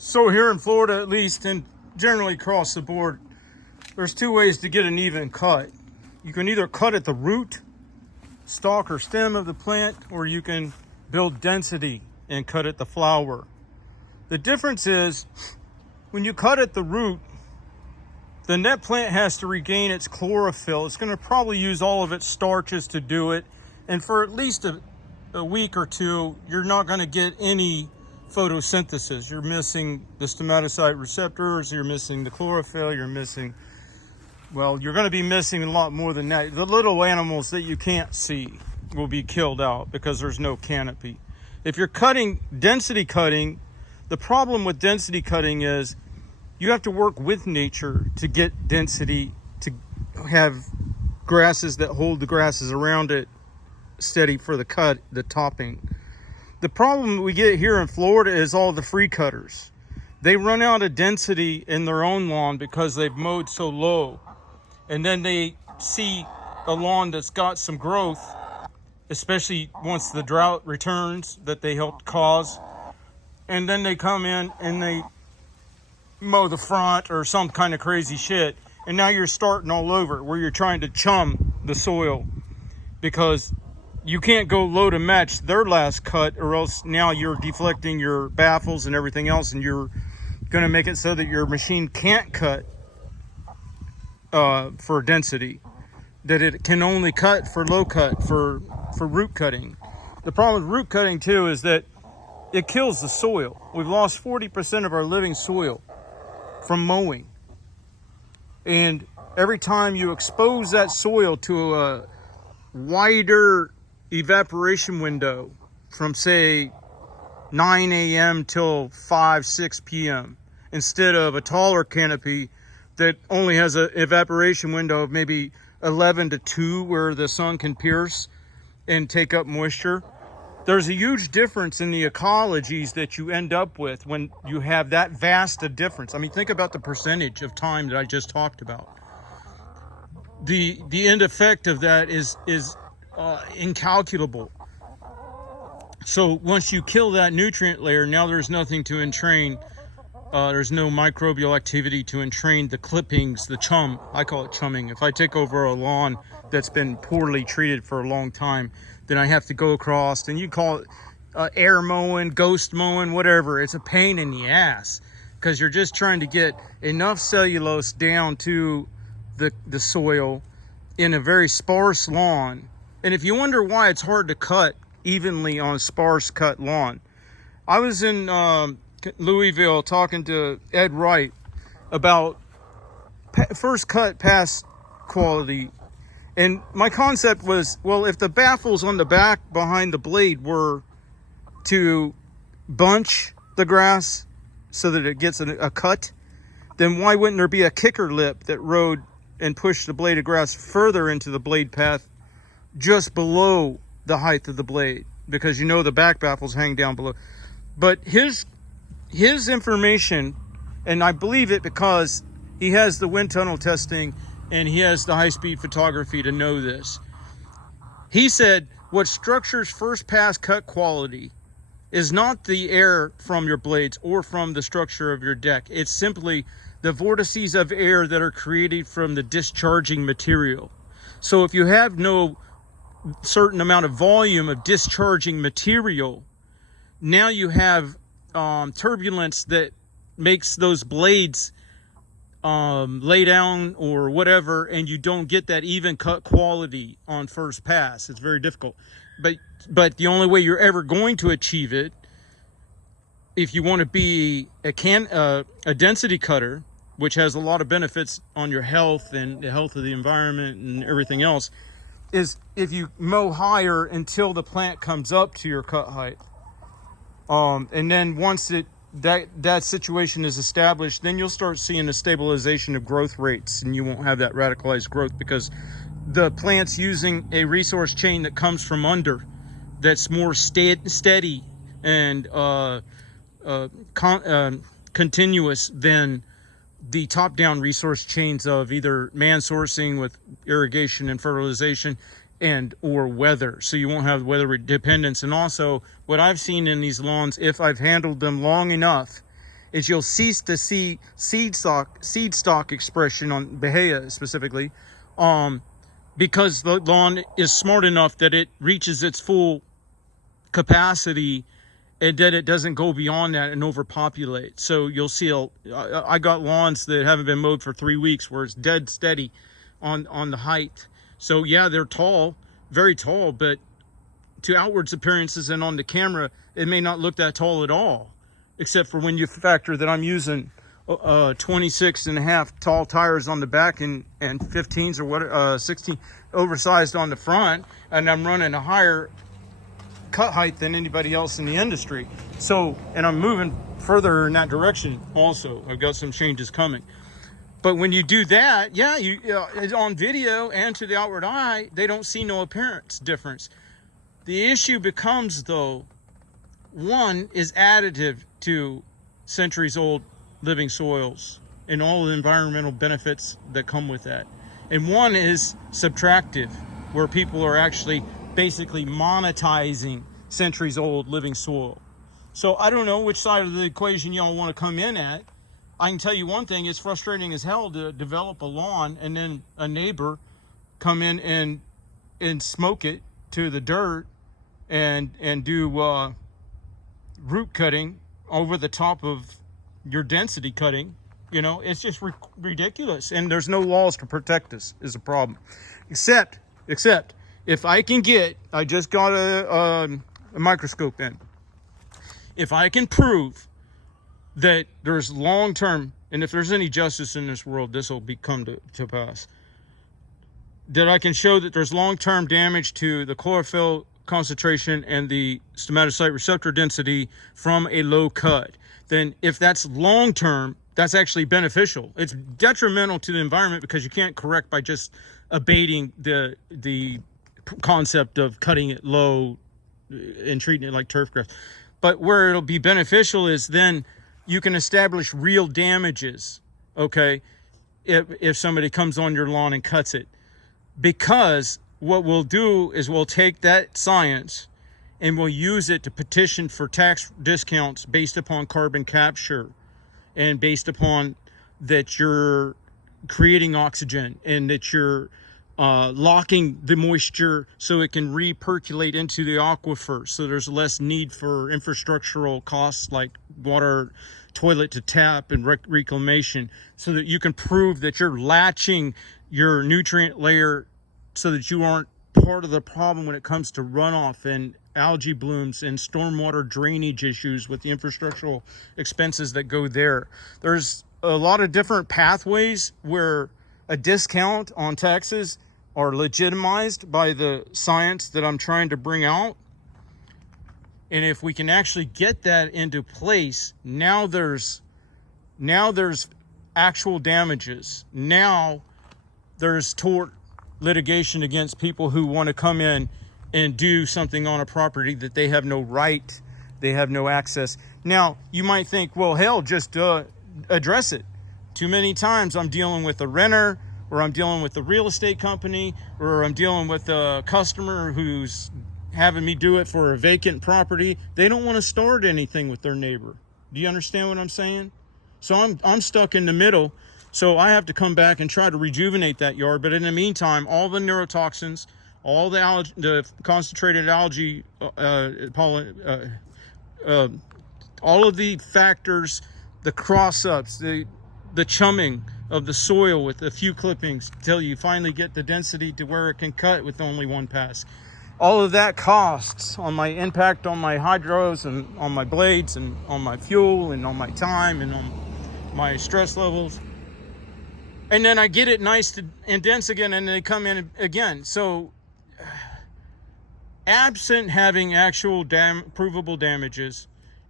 So here in Florida, at least, and generally across the board, there's two ways to get an even cut. You can either cut at the root, stalk or stem of the plant, or you can build density and cut at the flower. The difference is when you cut at the root, the net plant has to regain its chlorophyll. It's going to probably use all of its starches to do it. And for at least a week or two, you're not going to get any photosynthesis. You're missing the stomatocyte receptors, you're missing the chlorophyll, you're going to be missing a lot more than that. The little animals that you can't see will be killed out because there's no canopy. If you're cutting, density cutting, the problem with density cutting is you have to work with nature to get density, to have grasses that hold the grasses around it steady for the cut, the topping. The problem we get here in Florida is all the free cutters. They run out of density in their own lawn because they've mowed so low. And then they see a lawn that's got some growth, especially once the drought returns that they helped cause. And then they come in and they mow the front or some kind of crazy shit. And now you're starting all over where you're trying to chum the soil because you can't go low to match their last cut, or else now you're deflecting your baffles and everything else, and you're going to make it so that your machine can't cut for density, that it can only cut for low cut, for root cutting. The problem with root cutting too is that it kills the soil. We've lost 40% of our living soil from mowing. And every time you expose that soil to a wider evaporation window from say 9 a.m. till 5-6 p.m. instead of a taller canopy that only has an evaporation window of maybe 11 to 2 where the sun can pierce and take up moisture. There's a huge difference in the ecologies that you end up with when you have that vast a difference. I mean, think about the percentage of time that I just talked about. The end effect of that is incalculable. So once you kill that nutrient layer, now there's nothing to entrain. There's no microbial activity to entrain the clippings, the chum. I call it chumming. If I take over a lawn that's been poorly treated for a long time, then I have to go across, and you call it air mowing, ghost mowing, whatever. It's a pain in the ass because you're just trying to get enough cellulose down to the soil in a very sparse lawn. And if you wonder why it's hard to cut evenly on a sparse cut lawn, I was in Louisville talking to Ed Wright about first cut pass quality. And my concept was, well, if the baffles on the back behind the blade were to bunch the grass so that it gets a cut, then why wouldn't there be a kicker lip that rode and pushed the blade of grass further into the blade path just below the height of the blade, because you know the back baffles hang down below. But his information, and I believe it because he has the wind tunnel testing and he has the high-speed photography to know this. He said what structures first pass cut quality is not the air from your blades or from the structure of your deck. It's simply the vortices of air that are created from the discharging material. So if you have no certain amount of volume of discharging material, now you have turbulence that makes those blades lay down or whatever, and you don't get that even cut quality on first pass. It's very difficult. But the only way you're ever going to achieve it, if you want to be a density cutter, which has a lot of benefits on your health and the health of the environment and everything else, is if you mow higher until the plant comes up to your cut height. And then once that situation is established, then you'll start seeing a stabilization of growth rates, and you won't have that radicalized growth because the plant's using a resource chain that comes from under that's more steady and continuous than the top-down resource chains of either man sourcing with irrigation and fertilization and or weather. So you won't have weather dependence. And also what I've seen in these lawns, if I've handled them long enough is you'll cease to see seed stalk expression on Bahia specifically, because the lawn is smart enough that it reaches its full capacity and that it doesn't go beyond that and overpopulate. So you'll see, I got lawns that haven't been mowed for 3 weeks where it's dead steady on the height. So yeah, they're tall, very tall, but to outwards appearances and on the camera, it may not look that tall at all, except for when you factor that I'm using 26.5 tall tires on the back and 15s or what, 16 oversized on the front, and I'm running a higher cut height than anybody else in the industry. So, and I'm moving further in that direction also. I've got some changes coming. But when you do that, yeah, on video and to the outward eye, they don't see no appearance difference. The issue becomes, though, one is additive to centuries-old living soils and all the environmental benefits that come with that. And one is subtractive, where people are actually basically monetizing centuries-old living soil. So I don't know which side of the equation y'all want to come in at. I can tell you one thing, it's frustrating as hell to develop a lawn and then a neighbor come in and smoke it to the dirt and do root cutting over the top of your density cutting. You know, it's just ridiculous, and there's no laws to protect us is a problem. Except if I can get, I just got a microscope in. If I can prove that there's long-term, and if there's any justice in this world, this will come to pass, that I can show that there's long-term damage to the chlorophyll concentration and the stomatocyte receptor density from a low cut, then if that's long-term, that's actually beneficial. It's detrimental to the environment because you can't correct by just abating the concept of cutting it low and treating it like turf grass. But where it'll be beneficial is then you can establish real damages, okay, if somebody comes on your lawn and cuts it. Because what we'll do is we'll take that science and we'll use it to petition for tax discounts based upon carbon capture and based upon that you're creating oxygen and that you're locking the moisture so it can re-percolate into the aquifer, so there's less need for infrastructural costs like water, toilet to tap, and reclamation, so that you can prove that you're latching your nutrient layer so that you aren't part of the problem when it comes to runoff and algae blooms and stormwater drainage issues with the infrastructural expenses that go there. There's a lot of different pathways where a discount on taxes are legitimized by the science that I'm trying to bring out. And if we can actually get that into place, now there's actual damages. Now there's tort litigation against people who want to come in and do something on a property that they have no right, they have no access. Now, you might think, well, hell, just address it. Too many times I'm dealing with a renter, or I'm dealing with a real estate company, or I'm dealing with a customer who's having me do it for a vacant property. They don't want to start anything with their neighbor. Do you understand what I'm saying? So I'm stuck in the middle. So I have to come back and try to rejuvenate that yard. But in the meantime, all the neurotoxins, all the concentrated algae pollen, all of the factors, the cross-ups, the chumming of the soil with a few clippings till you finally get the density to where it can cut with only one pass. All of that costs on my impact on my hydros and on my blades and on my fuel and on my time and on my stress levels. And then I get it nice and dense again, and they come in again. So absent having actual provable damages,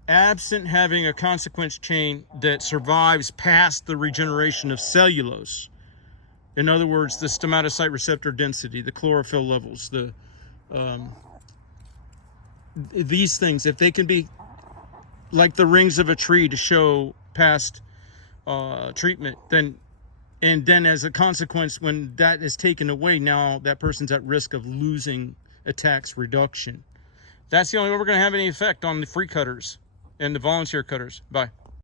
absent having a consequence chain that survives past the regeneration of cellulose, in other words, the stomatocyte receptor density, the chlorophyll levels, these things, if they can be like the rings of a tree to show past treatment, then as a consequence, when that is taken away, now that person's at risk of losing a tax reduction. That's the only way we're going to have any effect on the free cutters and the volunteer cutters. Bye.